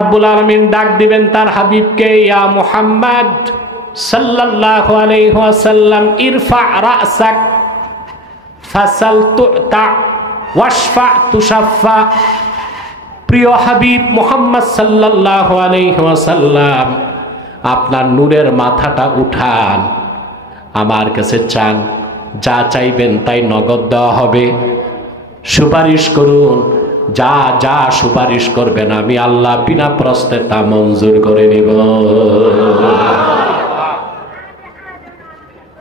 রব্বুল আলামিন ডাক দিবেন তার হাবিবকে, ইয়া মুহাম্মদ সাল্লাল্লাহু আলাইহি ওয়াসাল্লাম ইরফা রাসাক ফাসাল তুতা ওয়াশফা তুশাফা। প্রিয় হাবিব মুহাম্মদ সাল্লাল্লাহু আলাইহি ওয়াসাল্লাম, আপনার নূরের মাথাটা উঠান, আমার কাছে চান, যা চাইবেন তাই নগদ দেওয়া হবে। সুপারিশ করুন, যা যা সুপারিশ করবেন আমি আল্লাহ বিনা প্রশ্নে তা মঞ্জুর করে নিব।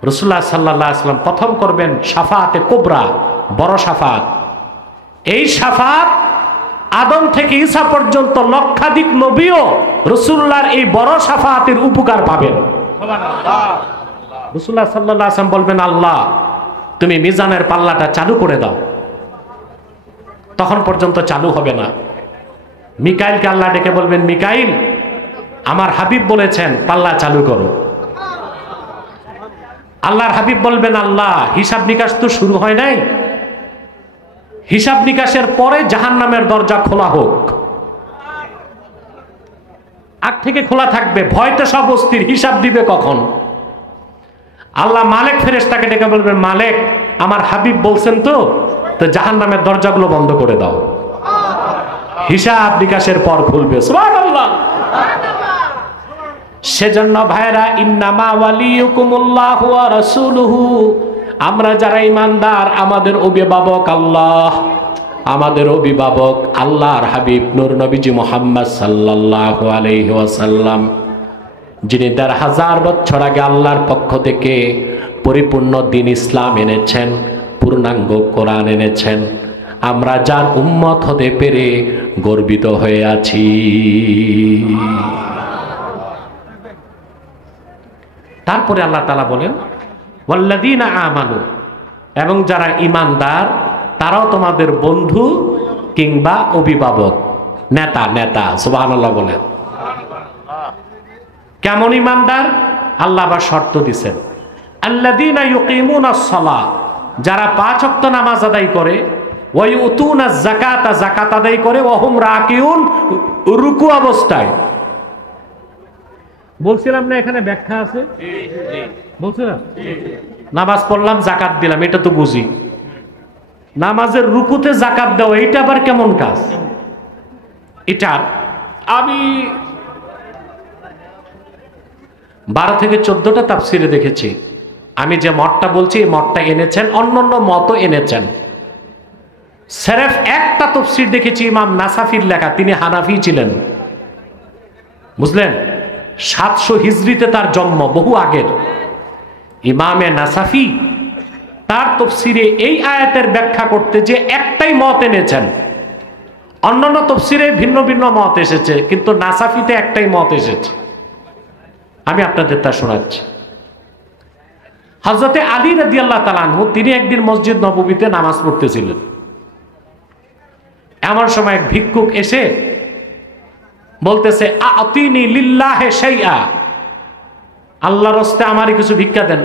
রাসূলুল্লাহ সাল্লাল্লাহু আলাইহি ওয়াসাল্লাম প্রথম করবেন শাফাআতে কুবরা, বড় শাফাআত। এই শাফাআত আদম থেকে ঈসা পর্যন্ত লক্ষাধিক নবীও রাসূলুল্লাহর এই বড় শাফাআতের উপকার পাবেন। সুবহানাল্লাহ। রাসূলুল্লাহ সাল্লাল্লাহু আলাইহি ওয়াসাল্লাম বলবেন, আল্লাহ তুমি মিজানের পাল্লাটা চালু করে দাও। তখন পর্যন্ত চালু হবে না। মিকাইলকে আল্লাহ ডেকে বলবেন, মিকাইল আমার হাবিব বলেছেন পাল্লা চালু করো। আল্লাহর হাবিব বলবেন, আল্লাহ হিসাব নিকাশ তো শুরু হয় নাই, হিসাব নিকাশের পরে জাহান্নামের দরজা খোলা হোক। আগ থেকে খোলা থাকবে, ভয়তে সব অস্থির, হিসাব দিবে কখন। আল্লাহ মালিক ফেরেশতাকে ডেকে বলবেন, মালিক আমার হাবিব বলছেন তো জাহান্নামের দরজাগুলো বন্ধ করে দাও, হিসাব নিকাশের পর খুলবে। সুবহানাল্লাহ। সেজন্য ভাইরা, ইন্নামা ওয়ালিয়ুকুমুল্লাহু ওয়া রাসূলুহু, আমরা যারা ঈমানদার আমাদের অভিভাবক আল্লাহ, আমাদের অভিভাবক আল্লাহর হাবিব নূর নবীজি মুহাম্মদ সাল্লাল্লাহু আলাইহি ওয়াসাল্লাম, যিনি ১,৫০০ বছর আগে আল্লাহর পক্ষ থেকে পরিপূর্ণ দ্বীন ইসলাম এনেছেন, পূর্ণাঙ্গ কোরআন এনেছেন। আমরা যার উম্মত হতে পেরে গর্বিত হয়ে আছি। তারপরে আল্লাহ তাআলা বলেন, ওয়াল্লাযীনা আমানু, এবং যারা ঈমানদার তারাও তোমাদের বন্ধু কিংবা অভিভাবক, নেতা নেতা। সুবহানাল্লাহ বলেন। কেমন ঈমানদার? আল্লাহ আবার শর্ত দিবেন, আল্লাযীনা ইউকিমুনাস সালাহ, যারা ৫ ওয়াক্ত নামাজ আদায় করে, ওয়া ইউতুনাজ যাকাতা, যাকাত আদায় করে, ওয়া হুম রাকিউন, রুকু অবস্থায়। বলছিলাম না এখানে ব্যাখ্যা আছে? বলছিলাম নামাজ পড়লাম যাকাত দিলাম, এটা তো বুঝি। নামাজের রুকুতে যাকাত দেওয়া এটা আবার কেমন কাজ? এটা আমি 12 থেকে 14টা তাফসিরে দেখেছি। আমি যে মতটা বলছি এই মতটা এনেছেন, অন্যান্য মতও এনেছেন। সেরেফ একটা তাফসির দেখেছি ইমাম নাসাফির লেখা, তিনি হানাফি ছিলেন, বুঝলেন? 700 হিজরিতে তার জন্ম, বহু আগের। ইমামে নাসাফি তার তাফসিরে এই আয়াতের ব্যাখ্যা করতে যে একটাই মত এনেছেন। অন্যান্য তাফসিরে ভিন্ন ভিন্ন মত এসেছে, কিন্তু নাসাফিতে একটাই মত এসেছে। আমি আপনাদের তা শোনাচ্ছি। হযরতে আলী রাদিয়াল্লাহু তাআলা আনহু, তিনি একদিন মসজিদ নববীতে নামাজ পড়তেছিলেন। এমন সময় এক ভিক্ষুক এসে বলতেছে, আতিনি লিল্লাহি শাইআ, আল্লাহর রাস্তায় আমারই কিছু ভিক্ষা দেন।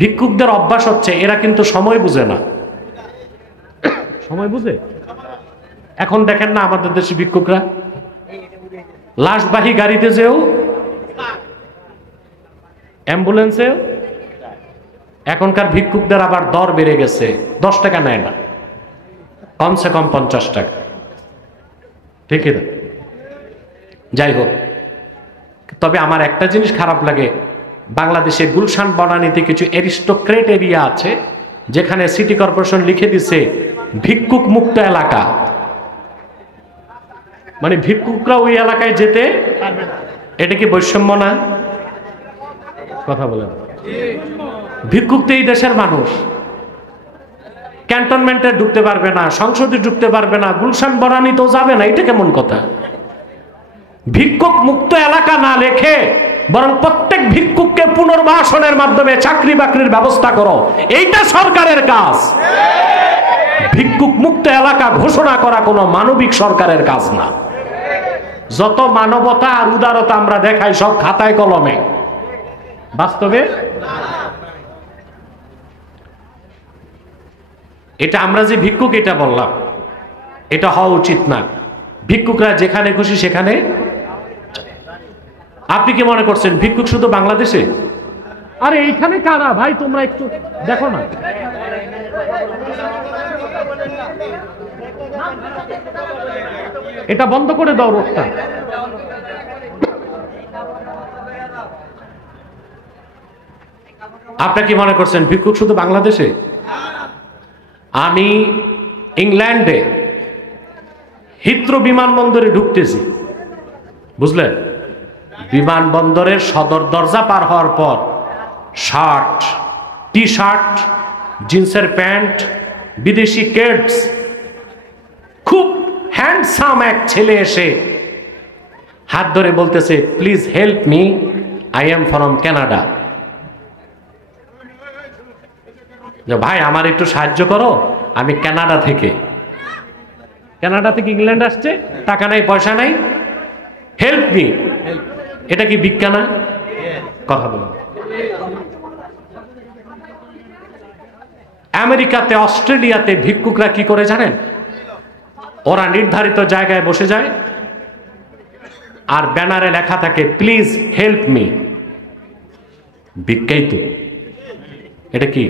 ভিক্ষুকদের অভ্যাস হচ্ছে, এরা কিন্তু সময় বুঝে না। সময় বুঝে? এখন দেখেন না আমাদের দেশে ভিক্ষুকরা লাশবাহী গাড়িতে যেও, অ্যাম্বুলেন্সেও, এখনকার ভিক্ষুকদের আবার দর বেড়ে গেছে, 10 টাকা নেয় না, কমসে কম 50 টাকা। ঠিক না? যাই হোক, তবে আমার একটা জিনিস খারাপ লাগে, বাংলাদেশে গুলশান বনানীতে কিছু অ্যারিস্টোক্রেট এরিয়া আছে যেখানে সিটি কর্পোরেশন লিখে দিছে ভিক্ষুক মুক্ত এলাকা। মানে ভিক্ষুকরা ওই এলাকায় যেতে পারবে না। এটা কি বৈষম্য না? কথা বলেন। ভিক্ষুক তো এই দেশের মানুষ, ক্যান্টনমেন্টে ঢুকতে পারবে না, সংসদে ঢুকতে পারবে না, গুলশান বনানীতেও যাবে না। এটা কেমন কথা? ভিক্ষুক মুক্ত এলাকা না লেখে বরং প্রত্যেক ভিক্ষুককে পুনর্বাসনের মাধ্যমে চাকরি বাকরির ব্যবস্থা করো, এইটা সরকারের কাজ। ভিক্ষুক মুক্ত এলাকা ঘোষণা করা কোনো মানবিক সরকারের কাজ না। যত মানবতা আর উদারতা আমরা দেখাই সব খাতায় কলমে, বাস্তবে এটা আমরা যে ভিক্ষুক এটা বললাম, এটা হওয়া উচিত না। ভিক্ষুকরা যেখানে খুশি সেখানে। আপনি কি মনে করছেন ভিক্ষুক শুধু বাংলাদেশে? আরে এইখানে কারা ভাই, তোমরা একটু দেখো না। এটা বন্ধ করে দাও রোগটা। আপনি কি মনে করছেন ভিক্ষুক শুধু বাংলাদেশে? আমি ইংল্যান্ডে হিথ্রো বিমানবন্দরে ঢুকতেছি, বুঝলেন? বিমানবন্দরের সদর দরজা পার হওয়ার পর শার্ট, টি শার্ট, জিন্সের প্যান্ট, বিদেশি কিডস, খুব হ্যান্ডসাম এক ছেলে এসে হাত ধরে বলতেছে, please help me, I am from Canada. ভাই আমার একটু সাহায্য করো, আমি কানাডা থেকে ইংল্যান্ড আসছে, টাকা নাই পয়সা নাই, হেল্প মি। এটা কি ভিক্ষা না? কথা বলুন। আমেরিকাতে, অস্ট্রেলিয়াতে ভিক্ষুকরা কি করে জানেন? ওরা নির্ধারিত জায়গায় বসে যায় আর ব্যানারে লেখা থাকে প্লিজ হেল্প মি। ভিক্ষাই তো, এটা কি?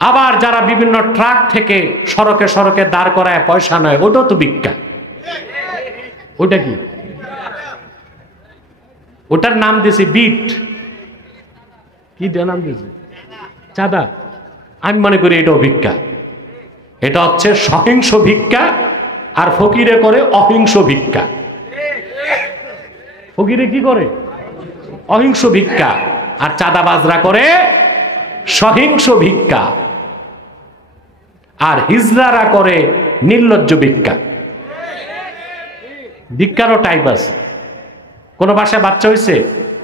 আবার যারা বিভিন্ন ট্রাক থেকে সড়কে সড়কে দাঁড় করায় পয়সা নয়, ওটাও তো ভিক্ষা। ওটা কি? ওটার নাম দিয়েছে বিট। কি নাম দিয়েছে? চাঁদা। আমি মনে করি এটাও ভিক্ষা। এটা হচ্ছে সহিংস ভিক্ষা, আর ফকিরে করে অহিংস ভিক্ষা। ফকিরে কি করে? অহিংস ভিক্ষা। আর চাঁদাবাজরা করে সহিংস ভিক্ষা। আর হিজড়ারা করে নির্লজ্জ ভিক্ষা। ভিক্ষারও টাইপ আছে। কোন বাসায় বাচ্চা হয়েছে,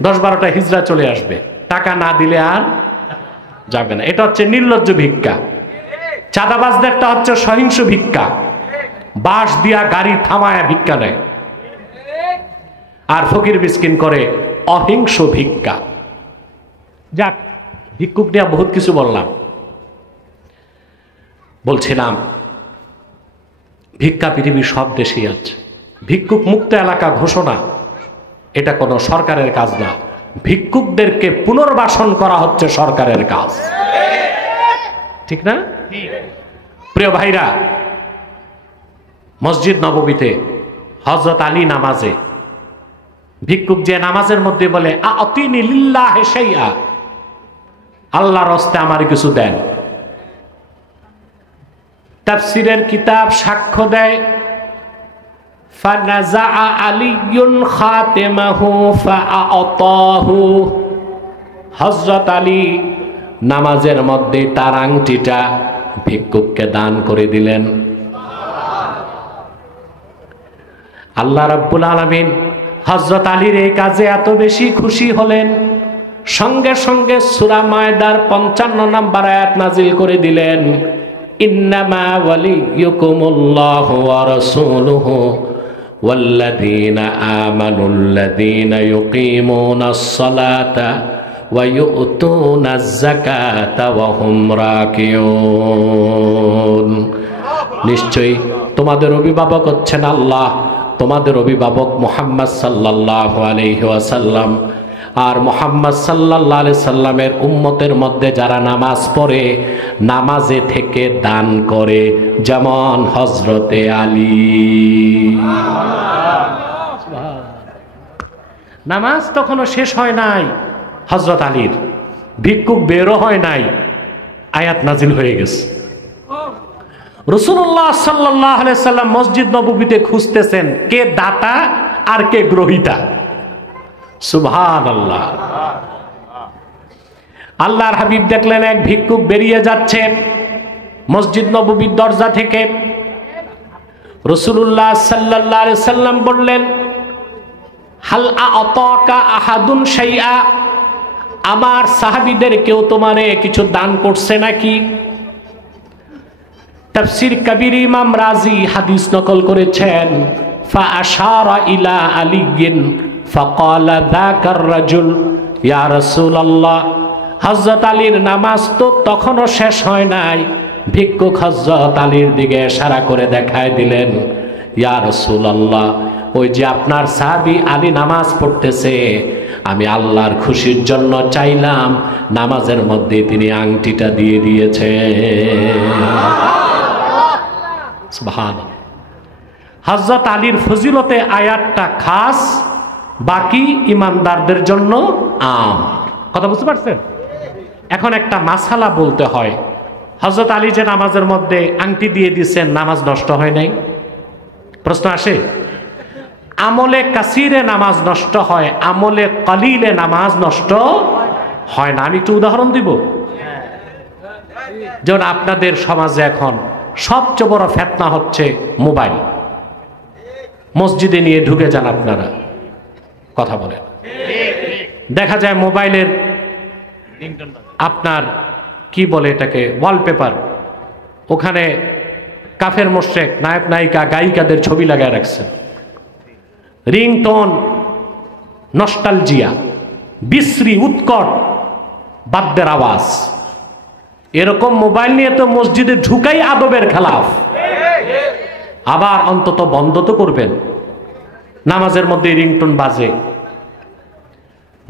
10-12টা হিজড়া চলে আসবে, টাকা না দিলে আর যাবে না। এটা হচ্ছে নির্লজ্জ ভিক্ষা। চাঁদাবাজদেরটা হচ্ছে সহিংস ভিক্ষা, বাঁশ দিয়া গাড়ি থামায়া ভিক্ষা নেয়। আর ফকির মিসকিন করে অহিংস ভিক্ষা। যাক, ভিক্ষুক নিয়ে বহুত কিছু বললাম। বলছিলাম ভিক্ষা পৃথিবীর সব দেশেই আছে। ভিক্ষুক মুক্ত এলাকা ঘোষণা এটা কোনো সরকারের কাজ না। ভিক্ষুকদেরকে পুনর্বাসন করা হচ্ছে সরকারের কাজ, ঠিক না? প্রিয় ভাইরা, মসজিদ নববীতে হযরত আলী নামাজে ভিক্ষুক যে নামাজের মধ্যে বলে আতিনি লিল্লাহি শাইআ, আল্লাহর রাস্তে আমার কিছু দেন। তাফসীরের কিতাব সাক্ষ্য দেয়, ফানাজা আলীয়ুন খাতিমাহু ফাআতাহু, হযরত আলী নামাজের মধ্যে তার আংটিটা ভিক্ষুককে দান করে দিলেন। আল্লাহ রাব্বুল আলামিন হযরত আলীর এই কাজে এত বেশি খুশি হলেন, সঙ্গে সঙ্গে সূরা মায়দার 55 নম্বর আয়াত নাজিল করে দিলেন, ইন্নামা ওয়ালিয়ুকুমুল্লাহু ওয়া রাসূলুহু ওয়াল্লাযীনা আমানুল্লাযীনা ইউকিমুনাস সালাতা ওয়া ইউতুনাজ যাকাতা ওয়া হুম রাকিউন। নিশ্চয়ই তোমাদের অভিভাবক হচ্ছেন আল্লাহ, তোমাদের অভিভাবক মুহাম্মদ সাল্লাল্লাহু আলাইহি ওয়াসাল্লাম। আর মুহাম্মদ সাল্লাল্লাহু আলাইহি সাল্লামের উম্মতের মধ্যে যারা নামাজ পড়ে, নামাজে থেকে দান করে, যেমন হযরতে আলী। নামাজ তখনও শেষ হয় নাই হযরত আলীর, ভিক্ষুক বেরও হয় নাই, আয়াত নাজিল হয়ে গেছে। রাসূলুল্লাহ সাল্লাল্লাহু আলাইহি সাল্লাম মসজিদ নববীতে খুঁজতেছেন কে দাতা আর কে গ্রহীতা। সুবহানাল্লাহ। আল্লাহর হাবিব দেখলেন এক ভিক্ষুক বেরিয়ে যাচ্ছে মসজিদ নববীর দরজা থেকে। রাসূলুল্লাহ সাল্লাল্লাহু আলাইহি সাল্লাম বললেন, হাল আতাকা আহাদুন শাইআ, আমার সাহাবীদের কেউ তোমারে কিছু দান করছে নাকি? তাফসীর কবির ইমাম রাজি হাদিস নকল করেছেন, ফা আশারা ইলা আলিয়্যিন ফাকালা যাকার রাজুল ইয়া রাসূলুল্লাহ। হযরত আলীর নামাজ তো তখনও শেষ হয় নাই, ভিক্ষুক হযরত আলীর দিকে ইশারা করে দেখায় দিলেন, ইয়া রাসূলুল্লাহ, ওই যে আপনার সাহাবী আলী নামাজ পড়তেছে, আমি আল্লাহর খুশির জন্য চাইলাম নামাজের মধ্যে তিনি আংটিটা দিয়ে দিয়েছে। সুবহানাল্লাহ। হযরত আলীর ফজিলতে আয়াতটা খাস, বাকি ইমানদারদের জন্য আম। কথা বুঝতে পারছেন? এখন একটা মাসালা বলতে হয়, হযরত আলী যে নামাজের মধ্যে আংটি দিয়ে দিয়েছেন, নামাজ নষ্ট হয় নাই? প্রশ্ন আসে। আমলে কাসিরে নামাজ নষ্ট হয়, আমলে কলিলে নামাজ নষ্ট হয় না। আমি একটু উদাহরণ দিব। যেমন আপনাদের সমাজে এখন সবচেয়ে বড় ফিতনা হচ্ছে মোবাইল। মসজিদে নিয়ে ঢুকে যান আপনারা, কথা বলেন, দেখা যায় মোবাইলের আপনার কি বলে এটাকে, ওয়ালপেপার, ওখানে কাফের মুশরিক, নায়ক নায়িকা, গায়িকাদের ছবি লাগায় রাখছেন। রিংটোন, নস্টালজিয়া, বিশ্রী উৎকট বাদ্যের আওয়াজ। এরকম মোবাইল নিয়ে তো মসজিদে ঢুকাই আদবের খেলাফ। আবার অন্তত বন্ধ তো করবেন। নামাজের মধ্যে রিংটোন বাজে,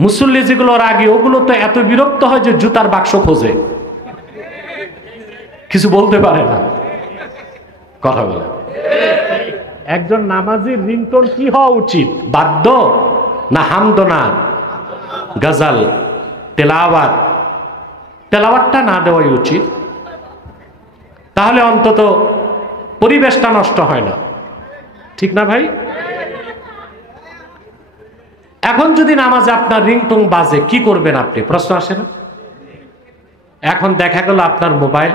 মুসল্লি যেগুলোর আগে, ওগুলো তো এত বিরক্ত হয় যে জুতার বাক্স খোঁজে, কিছু বলতে পারে না। কথা বলে, একজন নামাজির রিংটোন কি হওয়া উচিত? বাদ্য না হামদনা, গজল, তেলাওয়াত? তেলাওয়াতটা না দেওয়াই উচিত, তাহলে অন্তত পরিবেশটা নষ্ট হয় না। ঠিক না ভাই? এখন যদি নামাজে আপনার রিংটোন বাজে, কি করবেন আপনি? প্রশ্ন আসে না? এখন দেখা গেল আপনার মোবাইল,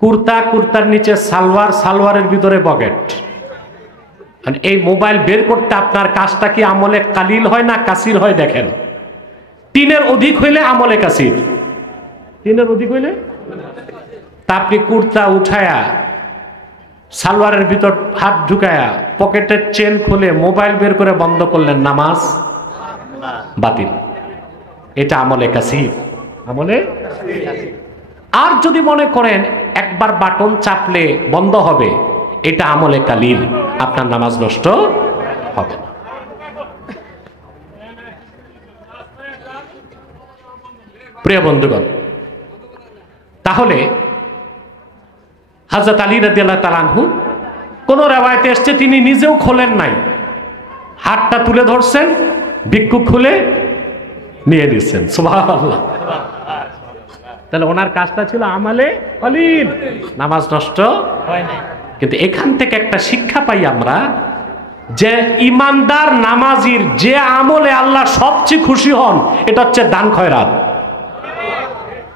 কুর্তা, কুর্তার নিচে সালোয়ার, সালোয়ারের ভিতরে পকেট। এই মোবাইল বের করতে আপনার কাজটা কি আমলে কালিল হয় না কাসির হয়? দেখেন, 3-এর অধিক হইলে আমলে কাসির, 3-এর অধিক হইলে। তা আপনি কুর্তা উঠায়া, সালোয়ারের ভিতর হাত ঢুকায়া, পকেটের চেন খুলে মোবাইল বের করে বন্ধ করলেন, নামাজ বাতিল। এটা আমলে কাসির, আমলে। আর যদি মনে করেন একবার বাটন চাপলে বন্ধ হবে, এটা আমলে কালিল, আপনার নামাজ নষ্ট হবে না। প্রিয় বন্ধুগণ, তাহলে হযরত আলী রাদিয়াল্লাহু তাআলা আনহু, কোন রিওয়ায়াতে এসেছে তিনি নিজেও খোলেন নাই, হাতটা তুলে ধরছেন, ভিক্ষুক খুলে নিয়ে নিচ্ছেন। সুবহানাল্লাহ। তাহলে ওনার কাজটা ছিল আমলে কলিল, নামাজ নষ্ট হয় না। কিন্তু এখান থেকে একটা শিক্ষা পাই আমরা, যে ইমানদার নামাজির যে আমলে আল্লাহ সবচেয়ে খুশি হন, এটা হচ্ছে দান খয়রাত।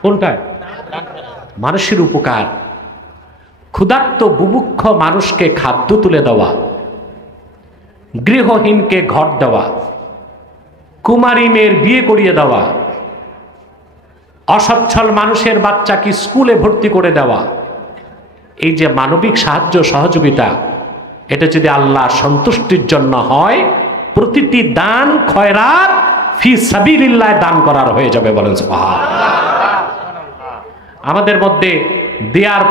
কোনটা? মানুষের উপকার, ক্ষুধার্ত বুভুক্ষ মানুষকে খাদ্য তুলে দেওয়া, গৃহহীনকে ঘর দেওয়া, কুমারী মেয়ের বিয়ে করিয়ে দেওয়া, অসচ্ছল মানুষের বাচ্চাকে স্কুলে ভর্তি করে দেওয়া, এই যে মানবিক সাহায্য সহযোগিতা, এটা যদি আল্লাহ সন্তুষ্টির জন্য হয়, প্রতিটি দান খয়রাত ফি সাবিলিল্লাহ দান করার হয়ে যাবে। বলেন সুবহানাল্লাহ। আমাদের মধ্যে দেয়ার